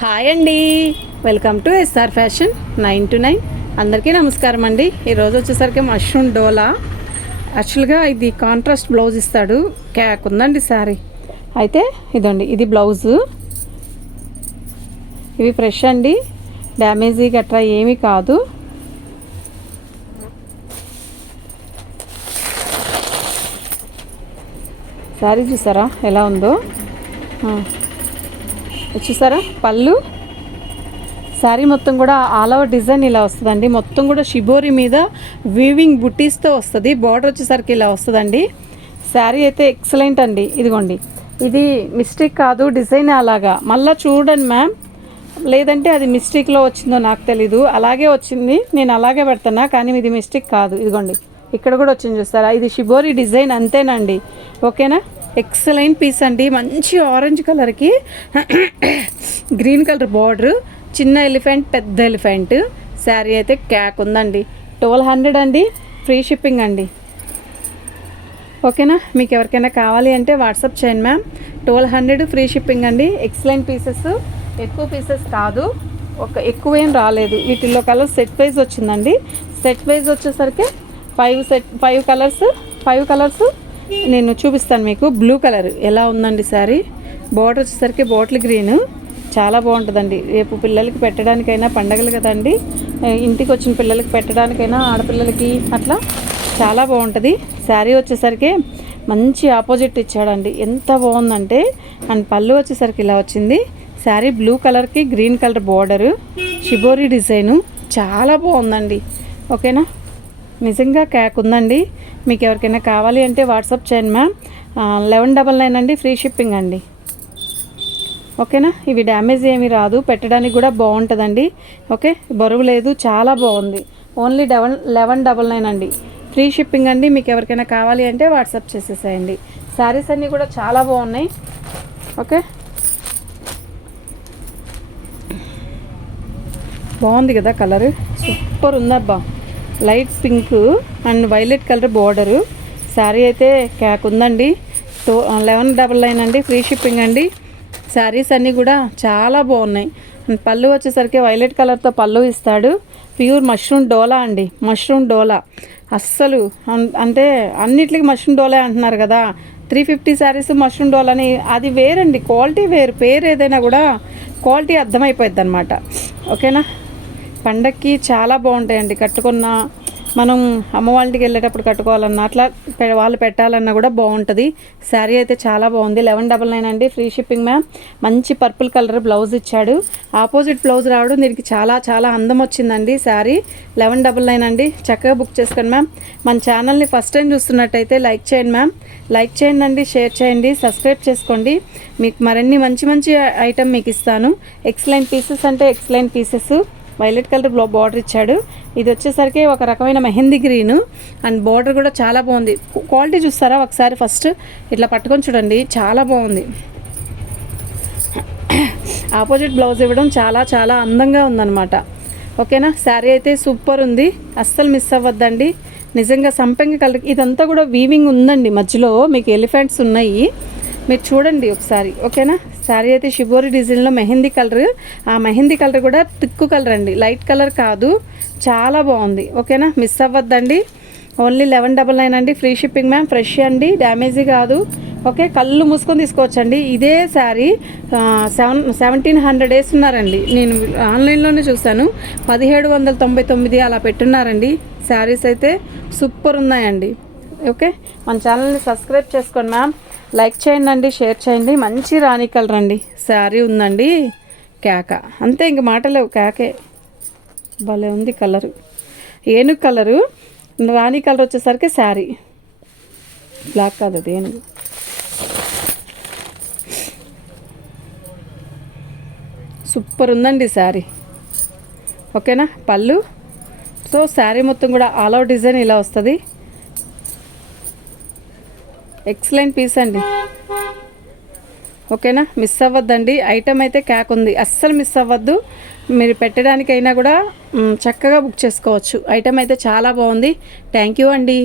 Hi అండి. Welcome to SR fashion nine two nine. అందరికీ నమస్కారం అండి. ఈరోజు వచ్చేసరికి మష్రూమ్ డోలా. యాక్చువల్గా ఇది కాంట్రాస్ట్ బ్లౌజ్ ఇస్తాడు. క్యాక్ ఉందండి సారీ. అయితే ఇదండి ఇది బ్లౌజు ఇవి ఫ్రెష్ అండి. డ్యామేజీ గట్రా ఏమీ కాదు. శారీ చూసారా? ఎలా ఉందో? చూసారా? పళ్ళు. శారీ మొత్తం కూడా ఆల్ ఓవర్ డిజైన్ ఇలా వస్తుందండి. మొత్తం కూడా షిబోరి మీద వీవింగ్ బుటీస్తో వస్తుంది. బార్డర్ వచ్చేసరికి ఇలా వస్తుందండి. శారీ అయితే ఎక్సలెంట్ అండి. ఇదిగోండి. ఇది మిస్టేక్ కాదు డిజైన్ అలాగా. మళ్ళీ చూడండి మ్యామ్. లేదంటే అది మిస్టేక్లో వచ్చిందో నాకు తెలీదు. అలాగే వచ్చింది. నేను అలాగే పెడుతున్నా కానీ ఇది మిస్టేక్ కాదు. ఇదిగోండి. ఇక్కడ కూడా వచ్చింది చూస్తారా ఇది షిబోరి డిజైన్ అంతేనండి. ఓకేనా? ఎక్సలెంట్ పీస్ అండి. మంచి ఆరెంజ్ కలర్కి గ్రీన్ కలర్ బార్డర్. చిన్న ఎలిఫెంట్ పెద్ద ఎలిఫెంట్. శారీ అయితే క్యాక్ ఉందండి. ట్వెల్వ్ హండ్రెడ్ అండి. ఫ్రీ షిప్పింగ్ అండి. ఓకేనా? మీకు ఎవరికైనా కావాలి అంటే వాట్సాప్ చేయండి ma'am. Twelve hundred free shipping అండి. Excellent pieces. ఎక్కువ పీసెస్ కాదు. ఒక ఎక్కువ ఏం రాలేదు. వీటిల్లో కలర్ సెట్ వైజ్ వచ్చిందండి. సెట్ వైజ్ వచ్చేసరికి five set five colours five colours నేను చూపిస్తాను మీకు. బ్లూ కలర్ ఎలా ఉందండి సారీ? బార్డర్ వచ్చేసరికి బాటిల్ గ్రీన్ చాలా బాగుంటుందండి. రేపు పిల్లలకి పెట్టడానికైనా పండగలు కదండి. ఇంటికి వచ్చిన పిల్లలకి పెట్టడానికైనా ఆడపిల్లలకి అట్లా చాలా బాగుంటుంది. శారీ వచ్చేసరికి మంచి ఆపోజిట్ ఇచ్చాడండి. ఎంత బాగుందంటే అండ్ పళ్ళు వచ్చేసరికి ఇలా వచ్చింది. శారీ బ్లూ కలర్కి green colour border shibori design చాలా బాగుందండి. ఓకేనా నిజంగా క్యాక్ ఉందండి. మీకు ఎవరికైనా కావాలి అంటే వాట్సాప్ చేయండి మ్యామ్. లెవెన్ డబల్ నైన్ అండి ఫ్రీ షిప్పింగ్ అండి. ఓకేనా? ఇవి డ్యామేజ్ ఏమీ రాదు. పెట్టడానికి కూడా బాగుంటుందండి. ఓకే? బరువు లేదు చాలా బాగుంది. Only double eleven double nine అండి. ఫ్రీ షిప్పింగ్ అండి. మీకు ఎవరికైనా కావాలి అంటే వాట్సాప్ చేసేసేయండి. శారీస్ అన్నీ కూడా చాలా బాగున్నాయి. ఓకే? బాగుంది కదా colour? Super ఉందబ్బా. Light pink and violet colour border. Sari అయితే క్యాక్ ఉందండి. టూ లెవెన్ డబల్ నైన్ అండి. ఫ్రీ షిప్పింగ్ అండి. శారీస్ అన్నీ కూడా చాలా బాగున్నాయి. అండ్ పళ్ళు వచ్చేసరికి వైలెట్ కలర్తో పళ్ళు ఇస్తాడు. ప్యూర్ మష్రూమ్ డోలా అండి. మష్రూమ్ డోలా. అస్సలు అంటే అన్నిటికి మష్రూమ్ డోలా అంటున్నారు కదా. త్రీ ఫిఫ్టీ శారీస్ మష్రూమ్ డోలని అది వేరండి. క్వాలిటీ వేరు. పేరు ఏదైనా కూడా క్వాలిటీ అర్థమైపోద్ది అనమాట ఓకేనా? పండక్కి చాలా బాగుంటాయండి. కట్టుకున్న మనం అమ్మ వాళ్ళకి వెళ్ళేటప్పుడు కట్టుకోవాలన్నా అట్లా పె- వాళ్ళు పెట్టాలన్నా కూడా బాగుంటుంది. శారీ అయితే చాలా బాగుంది. లెవెన్ డబల్ నైన్ అండి ఫ్రీ షిప్పింగ్ మ్యామ్. మంచి పర్పుల్ కలర్ బ్లౌజ్ ఇచ్చాడు. ఆపోజిట్ బ్లౌజ్ రావడం దీనికి చాలా చాలా అందం వచ్చిందండి శారీ. లెవెన్ డబల్ నైన్ అండి. చక్కగా బుక్ చేసుకోండి మ్యామ్. మన ఛానల్ని ఫస్ట్ టైం చూస్తున్నట్టయితే లైక్ చేయండి మ్యామ్. లైక్ చేయండి అండి షేర్ చేయండి సబ్స్క్రైబ్ చేసుకోండి. మీకు మరిన్ని మంచి మంచి ఐటమ్ మీకు ఇస్తాను. ఎక్స్లైన్ పీసెస్ అంటే excellent pieces. Violet colour blow border ఇచ్చాడు. ఇది వచ్చేసరికి ఒక రకమైన మెహందీ గ్రీన్. అండ్ బార్డర్ కూడా చాలా బాగుంది. క్వాలిటీ చూస్తారా ఒకసారి ఫస్ట్? ఇట్లా పట్టుకొని చూడండి. చాలా బాగుంది. ఆపోజిట్ బ్లౌజ్ ఇవ్వడం చాలా చాలా అందంగా ఉందన్నమాట. ఓకేనా? శారీ అయితే సూపర్ ఉంది. అస్సలు మిస్ అవ్వద్దండి. నిజంగా సంపెంగ కలర్ ఇదంతా కూడా వీవింగ్ ఉందండి మధ్యలో. మీకు ఎలిఫెంట్స్ ఉన్నాయి. మీరు చూడండి ఒకసారి. ఓకేనా? శారీ అయితే షిబోరి డిజైన్లో మెహందీ కలర్. ఆ మెహందీ కలర్ కూడా తిక్కు కలర్ అండి. లైట్ కలర్ కాదు. చాలా బాగుంది. ఓకేనా? మిస్ అవ్వద్దండి. ఓన్లీ లెవెన్ డబల్ నైన్ అండి. Free shipping ma'am. ఫ్రెష్ అండి. డ్యామేజీ కాదు. ఓకే? కళ్ళు మూసుకొని తీసుకోవచ్చండి. ఇదే శారీ సెవెన్ సెవెంటీన్ హండ్రెడ్ వేస్తున్నారండి నేను ఆన్లైన్లోనే చూశాను. పదిహేడు వందల తొంభై తొమ్మిది అలా పెట్టున్నారండి. శారీస్ అయితే సూపర్ ఉన్నాయండి. ఓకే? మన ఛానల్ని సబ్స్క్రైబ్ చేసుకోండి మ్యామ్. లైక్ చేయండి అండి షేర్ చేయండి. మంచి రాణి కలర్ అండి. శారీ ఉందండి. కేక. అంతే ఇంక మాటలేవు కేకే. భలే ఉంది కలరు. ఏనుగు కలరు. రాణి కలర్ వచ్చేసరికి శారీ. బ్లాక్ కాదు అది ఏనుగు. సూపర్ ఉందండి శారీ. ఓకేనా పళ్ళు. సో శారీ మొత్తం కూడా ఆల్ అవుట్ డిజైన్ ఇలా వస్తుంది. ఎక్సలెంట్ పీస్ అండి. ఓకేనా? మిస్ అవ్వద్దండి. ఐటమ్ అయితే క్యాక్ ఉంది. అస్సలు మిస్ అవ్వద్దు. మీరు పెట్టడానికైనా కూడా చక్కగా బుక్ చేసుకోవచ్చు. ఐటమ్ అయితే చాలా బాగుంది. థ్యాంక్ యూ అండి.